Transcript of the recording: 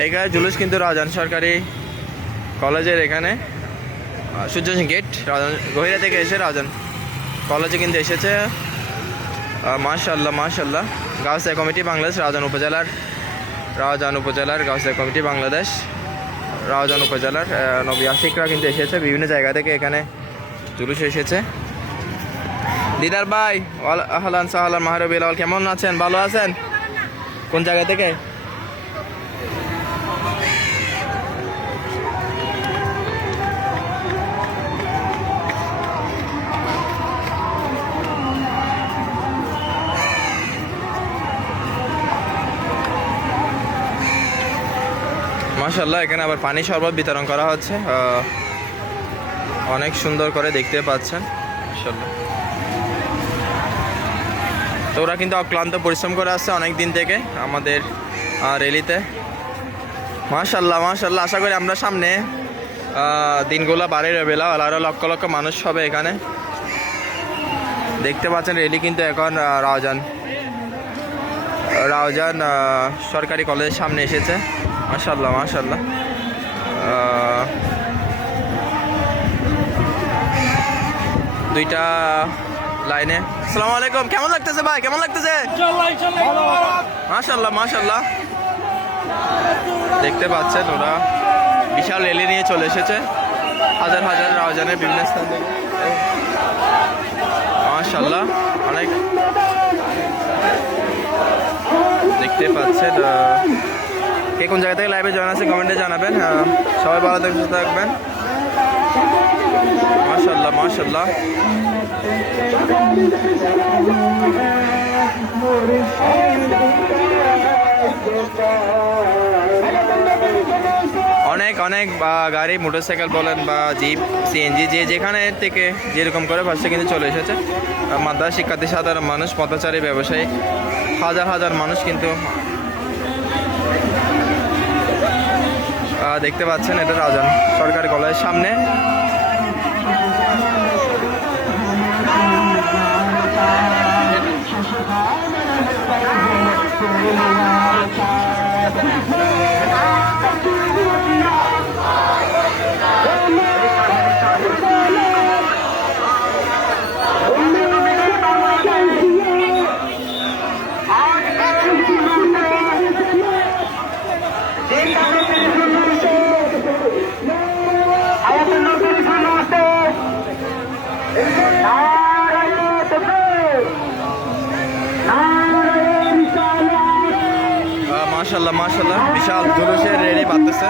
এইখানে জুলুস কিন্তু রাউজান সরকারি কলেজের এখানে সূর্য সিং গেট রাউজান গহিরা থেকে এসে রাউজান কলেজে কিন্তু এসেছে। মাশাআল্লাহ মাশাআল্লাহ। গাউসিয়া কমিটি বাংলাদেশ রাউজান উপজেলার গাউসিয়া কমিটি বাংলাদেশ রাউজান উপজেলার নবী আশিকরা কিন্তু এসেছে বিভিন্ন জায়গা থেকে, এখানে জুলুস এসেছে। দিদার ভাই আহলান সাহলান মাহরুবিল, কেমন আছেন? ভালো আছেন? কোন জায়গা থেকে? মাশাআল্লাহ, এখানে আবার পানি শরবত বিতরণ করা হচ্ছে, অনেক সুন্দর করে দেখতে পাচ্ছেন মাশাআল্লাহ। তো ওরা কিন্তু অক্লান্ত পরিশ্রম করে আসছে অনেক দিন থেকে আমাদের র্যালিতে। মাশাআল্লাহ মাশাআল্লাহ। আশা করি আমরা সামনে দিনগুলো বাড়ে বেলা আরও লক্ষ লক্ষ মানুষ হবে এখানে। দেখতে পাচ্ছেন র্যালি কিন্তু এখন রাউজান সরকারি কলেজের সামনে এসেছে। মাশাআল্লাহ মাশাআল্লাহ। দুইটা লাইনে। আসসালামু আলাইকুম, কেমন লাগতেছে ভাই? কেমন লাগতেছে? মাশাআল্লাহ মাশাআল্লাহ। দেখতে পাচ্ছেন ওরা বিশাল র্যালি নিয়ে চলে এসেছে, হাজার হাজার রাউজানের বিভিন্ন স্থান থেকে। মাশাআল্লাহ, অনেক দেখতে পাচ্ছেন। কে কোন জায়গা থেকে লাইভে জয়েন আছে কমেন্টে জানাবেন। সবাই ভালো থাকবেন। মাশাআল্লাহ মাশাআল্লাহ। অনেক অনেক গাড়ি, মোটরসাইকেল বলেন বা জিপ, সিএনজি, যেখানে থেকে যেরকম করে ফার্স্টে কিন্তু চলে এসেছে। মাদ্রাসা শিক্ষার্থী, সাধারণ মানুষ, পথচারী, ব্যবসায়ী, হাজার হাজার মানুষ কিন্তু দেখতে পাচ্ছেন। এটা রাউজান সরকারি কলেজের সামনে। মাশাআল্লাহ মাশাআল্লাহ, বিশাল জুলুসের রেডি বাড়তেছে।